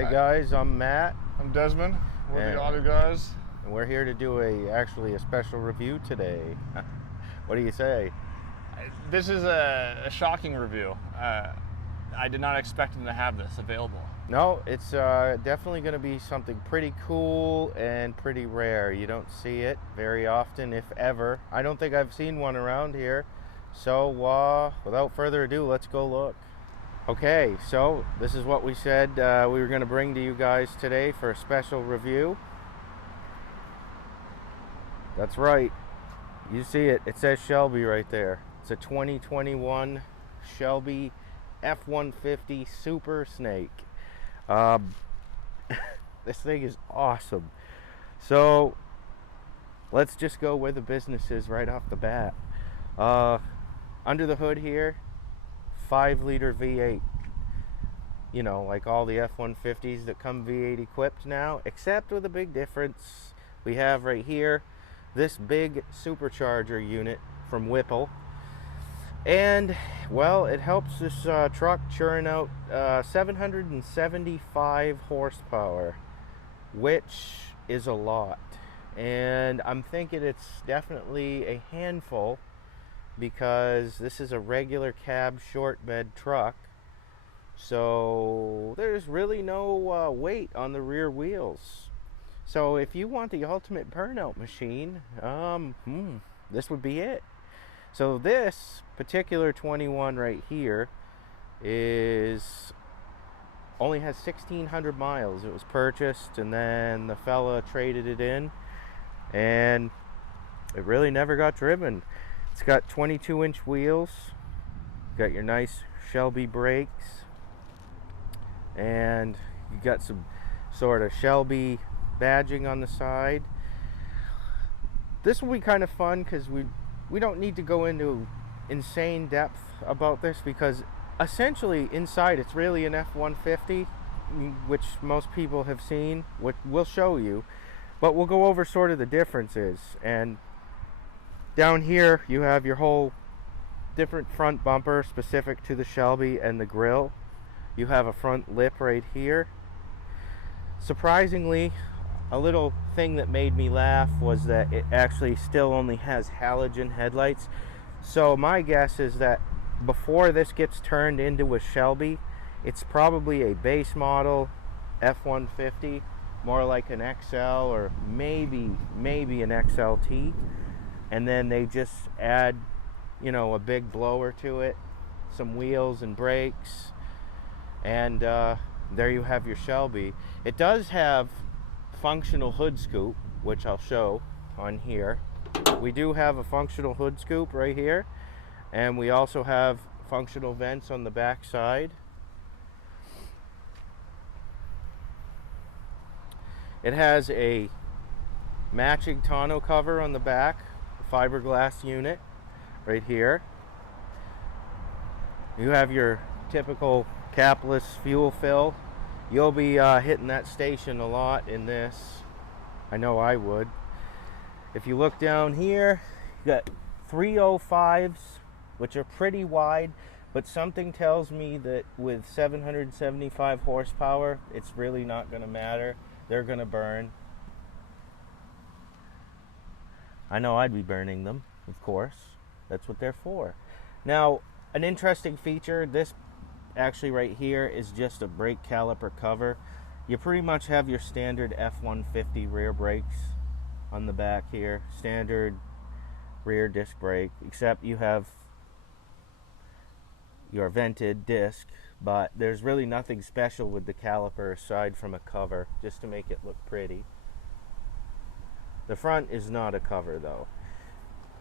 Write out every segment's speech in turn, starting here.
Hey guys, I'm Matt. I'm Desmond. We're the auto guys. And we're here to do actually a special review today. What do you say? This is a shocking review. I did not expect them to have this available. No, it's definitely going to be something pretty cool and pretty rare. You don't see it very often, if ever. I don't think I've seen one around here. So without further ado, let's go look. Okay, so this is what we said we were going to bring to you guys today for a special review. That's right. You see it. It says Shelby right there. It's a 2021 Shelby F-150 Super Snake. This thing is awesome. So let's just go where the business is right off the bat. Under the hood here, 5-liter V8. You know, like all the F-150s that come V8 equipped now, except with a big difference. We have right here this big supercharger unit from Whipple. And, well, it helps this truck churn out 775 horsepower, which is a lot. And I'm thinking it's definitely a handful because this is a regular cab short bed truck. So there's really no weight on the rear wheels. So if you want the ultimate burnout machine, this would be it. So this particular 21 right here only has 1,600 miles. It was purchased and then the fella traded it in and it really never got driven. It's got 22-inch wheels, got your nice Shelby brakes, and you got some sort of Shelby badging on the side. This will be kind of fun because we don't need to go into insane depth about this because essentially inside it's really an F-150, which most people have seen, which we'll show you, but we'll go over sort of the differences. And down here you have your whole different front bumper specific to the Shelby and the grille. You have a front lip right here. Surprisingly, a little thing that made me laugh was that it actually still only has halogen headlights. So my guess is that before this gets turned into a Shelby, it's probably a base model F-150, more like an XL or maybe an XLT, and then they just add, you know, a big blower to it, some wheels and brakes, and there you have your Shelby. It does have functional hood scoop, which I'll show on here. We do have a functional hood scoop right here, and we also have functional vents on the back side. It has a matching tonneau cover on the back, fiberglass unit right here. You have your typical capless fuel fill. You'll be hitting that station a lot in this. I know I would. If you look down here, you got 305s, which are pretty wide, but something tells me that with 775 horsepower, it's really not going to matter. They're going to burn. I know I'd be burning them, of course. That's what they're for. Now, an interesting feature, this actually right here is just a brake caliper cover. You pretty much have your standard F-150 rear brakes on the back here, standard rear disc brake, except you have your vented disc, but there's really nothing special with the caliper aside from a cover just to make it look pretty. The front is not a cover though.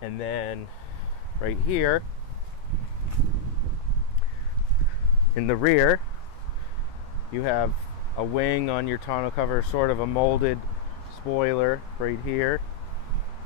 And then right here in the rear, you have a wing on your tonneau cover, sort of a molded spoiler right here.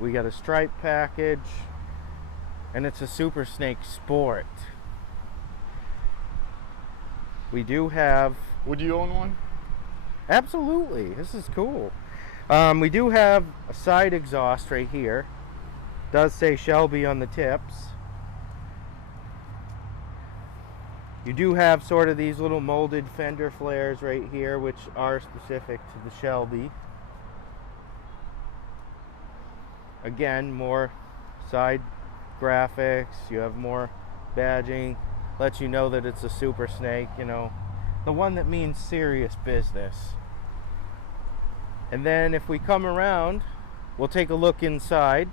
We got a stripe package, and it's a Super Snake Sport. We do have... Would you own one? Absolutely, this is cool. We do have a side exhaust right here. It does say Shelby on the tips. You do have sort of these little molded fender flares right here, which are specific to the Shelby. Again, more side graphics. You have more badging. Lets you know that it's a Super Snake, you know, the one that means serious business. And then if we come around, we'll take a look inside.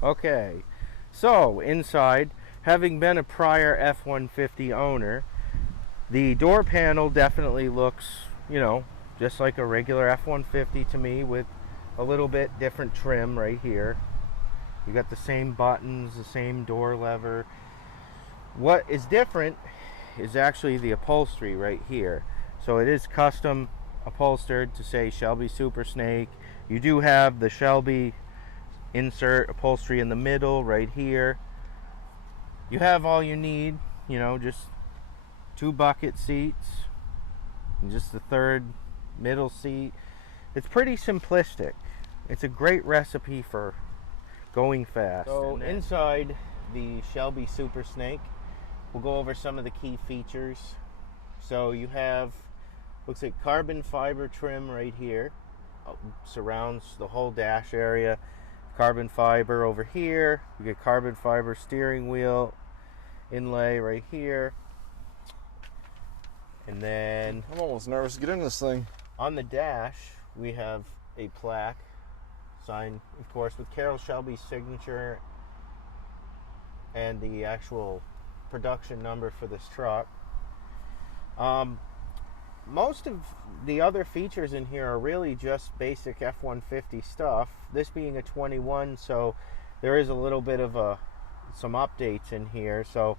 Okay, so inside, having been a prior F-150 owner, the door panel definitely looks, you know, just like a regular F-150 to me, with a little bit different trim right here. You got the same buttons, the same door lever. What is different is actually the upholstery right here. So it is custom upholstered to say Shelby Super Snake. You do have the Shelby insert upholstery in the middle right here. You have all you need, you know, just 2 bucket seats and just the third middle seat. It's pretty simplistic. It's a great recipe for going fast. So inside the Shelby Super Snake, we'll go over some of the key features. So you have, looks like carbon fiber trim right here, surrounds the whole dash area. Carbon fiber over here. You get carbon fiber steering wheel inlay right here. And then I'm almost nervous to get in this thing. on the dash, we have a plaque signed, of course, with Carroll Shelby's signature and the actual production number for this truck. Most of the other features in here are really just basic F-150 stuff. This being a 21, so there is a little bit of some updates in here. So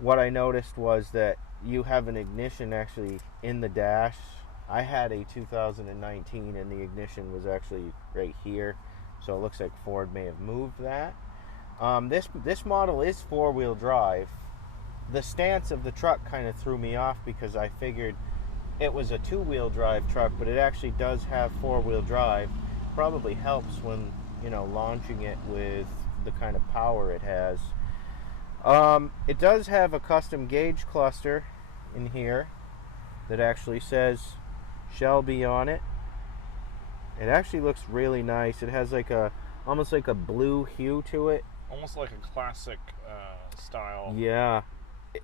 what I noticed was that you have an ignition actually in the dash. I had a 2019 and the ignition was actually right here. So it looks like Ford may have moved that. This model is 4-wheel drive. The stance of the truck kind of threw me off because I figured it was a 2-wheel drive truck, but it actually does have 4-wheel drive. Probably helps when, you know, launching it with the kind of power it has. It does have a custom gauge cluster in here that actually says Shelby on it. It actually looks really nice. It has like almost like a blue hue to it. Almost like a classic style. Yeah,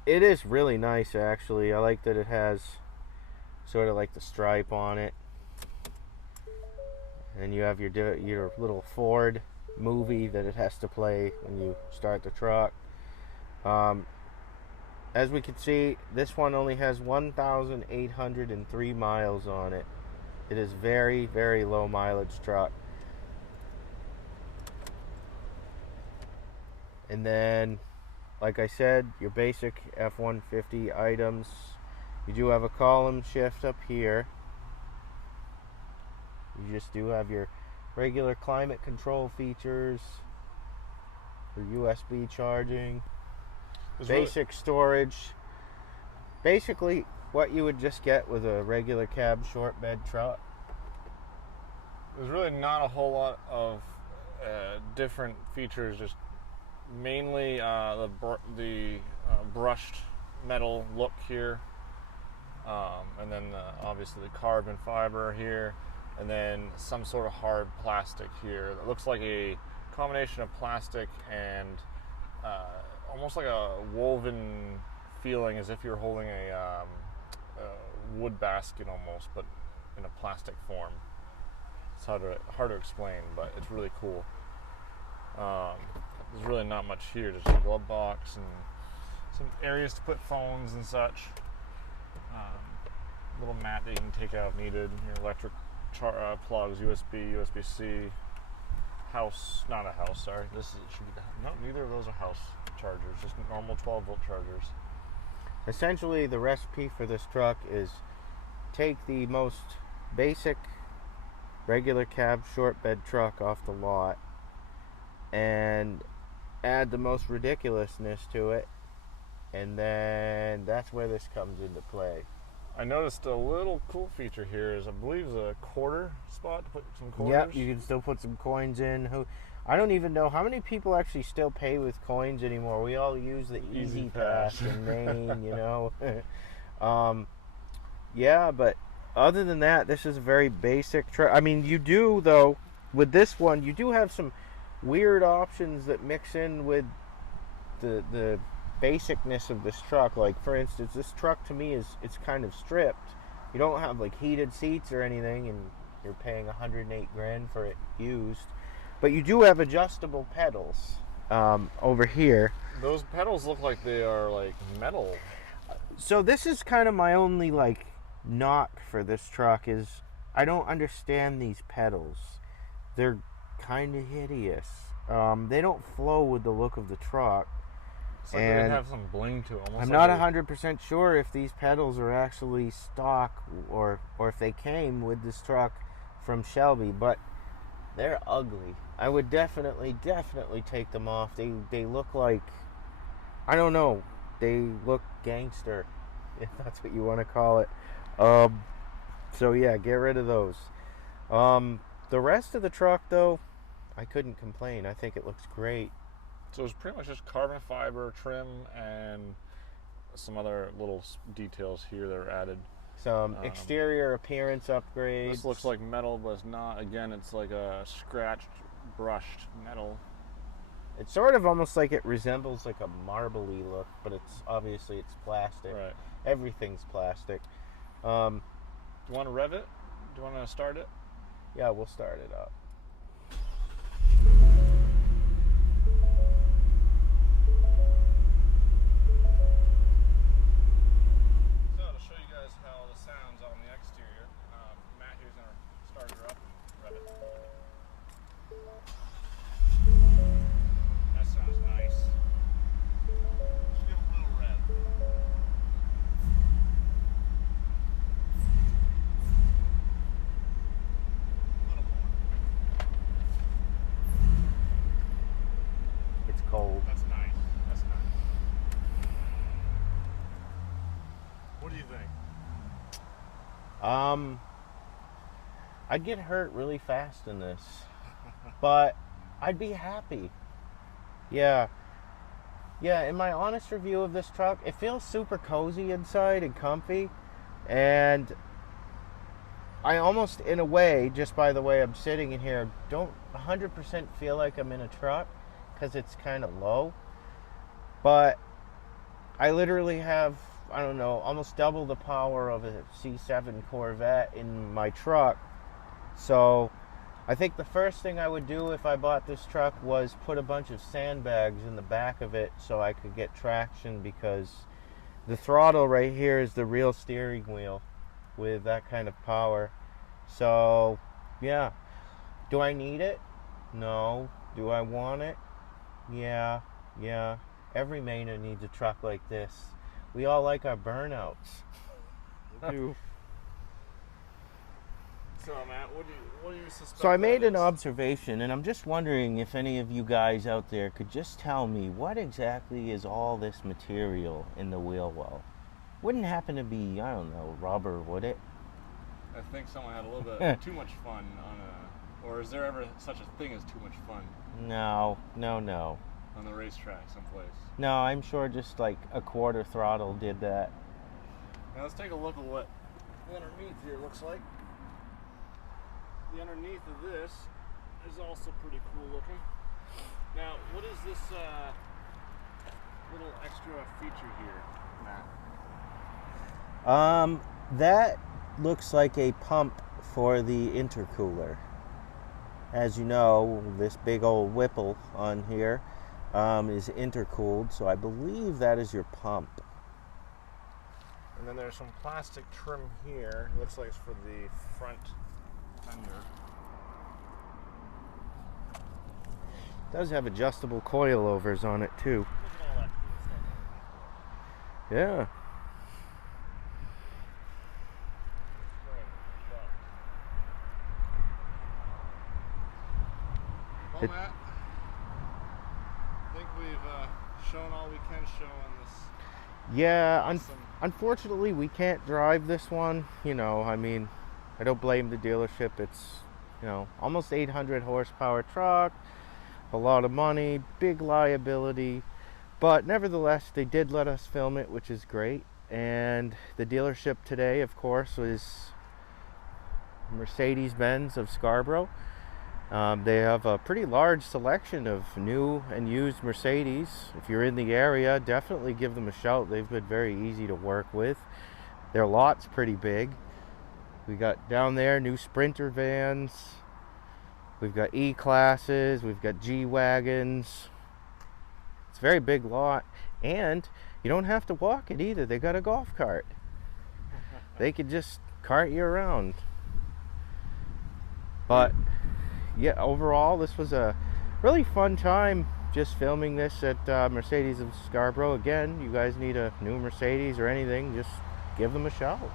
it is really nice actually. I like that it has sort of like the stripe on it, and you have your little Ford movie that it has to play when you start the truck. As we can see, this one only has 1,803 miles on it. It is very, very low mileage truck. And then, like I said, your basic F-150 items. You do have a column shift up here. You just do have your regular climate control features for USB charging, basic storage. Basically what you would just get with a regular cab short bed truck. There's really not a whole lot of different features, just mainly the brushed metal look here. And then obviously the carbon fiber here, and then some sort of hard plastic here. It looks like a combination of plastic and almost like a woven feeling, as if you're holding a wood basket almost, but in a plastic form. It's hard to explain, but it's really cool. There's really not much here, just a glove box and some areas to put phones and such. Little mat that you can take out if needed. Your electric plugs, USB, USB-C. House, not a house, sorry. Should be no, neither of those are house chargers, just normal 12-volt chargers. Essentially, the recipe for this truck is take the most basic regular cab short bed truck off the lot and add the most ridiculousness to it, and then that's where this comes into play. I noticed a little cool feature here is I believe a quarter spot to put some quarters. Yep, you can still put some coins in. I don't even know how many people actually still pay with coins anymore. We all use the Easy Pass in Maine, you know. Yeah, but other than that, this is a very basic truck. I mean, you do, though, with this one, you do have some weird options that mix in with the basicness of this truck. Like, for instance, this truck to me it's kind of stripped. You don't have like heated seats or anything, and you're paying 108 grand for it used. But you do have adjustable pedals over here. Those pedals look like they are like metal. So this is kind of my only like knock for this truck is I don't understand these pedals. They're kind of hideous. They don't flow with the look of the truck. It's like they have some bling to them. I'm not 100% sure if these pedals are actually stock or if they came with this truck from Shelby, but they're ugly. I would definitely take them off. They look like, I don't know, they look gangster, if that's what you want to call it. So yeah, get rid of those. The rest of the truck, though, I couldn't complain. I think it looks great. So it's pretty much just carbon fiber trim and some other little details here that are added. Some exterior appearance upgrades. This looks like metal, but it's not. Again, it's like a scratched, brushed metal. It's sort of almost like it resembles like a marbly look, but it's plastic. Right. Everything's plastic. Do you want to rev it? Do you want to start it? Yeah, we'll start it up. So to show you guys how this sounds on the exterior, Matt here's going to start her up and rev it. That sounds nice. Just give it a little rev. It's cold. That's nice. That's nice. What do you think? I'd get hurt really fast in this, but I'd be happy. Yeah. In my honest review of this truck, it feels super cozy inside and comfy, and I almost, in a way, just by the way I'm sitting in here, don't 100% feel like I'm in a truck because it's kind of low. But I literally have, I don't know, almost double the power of a C7 Corvette in my truck. So I think the first thing I would do if I bought this truck was put a bunch of sandbags in the back of it so I could get traction, because the throttle right here is the real steering wheel with that kind of power. So yeah, do I need it? No. Do I want it? Yeah. Every Mainer needs a truck like this. We all like our burnouts. We do. So Matt, what do you suspect? So I made an observation, and I'm just wondering if any of you guys out there could just tell me what exactly is all this material in the wheel well. Wouldn't happen to be, I don't know, rubber, would it? I think someone had a little bit too much fun on a, or is there ever such a thing as too much fun? No. On the racetrack someplace. No, I'm sure just like a quarter throttle did that. Now let's take a look at what the underneath here looks like. The underneath of this is also pretty cool looking. Now, what is this little extra feature here, Matt? That looks like a pump for the intercooler. As you know, this big old Whipple on here is intercooled, so I believe that is your pump. And then there's some plastic trim here. Looks like it's for the front fender. It does have adjustable coilovers on it too. Look at all that cool stuff. Yeah. Well, Matt, I think we've shown all we can show on this Yeah, Awesome. unfortunately, we can't drive this one. I mean, I don't blame the dealership. It's, almost 800 horsepower truck, a lot of money, big liability. But nevertheless, they did let us film it, which is great. And the dealership today, of course, was Mercedes-Benz of Scarborough. They have a pretty large selection of new and used Mercedes. If you're in the area, definitely give them a shout. They've been very easy to work with. Their lot's pretty big. We got down there new Sprinter vans. We've got E-classes. We've got G-wagons. It's a very big lot. And you don't have to walk it either. They got a golf cart. They could just cart you around. But yeah, overall, this was a really fun time just filming this at Mercedes of Scarborough. Again, you guys need a new Mercedes or anything, just give them a shout.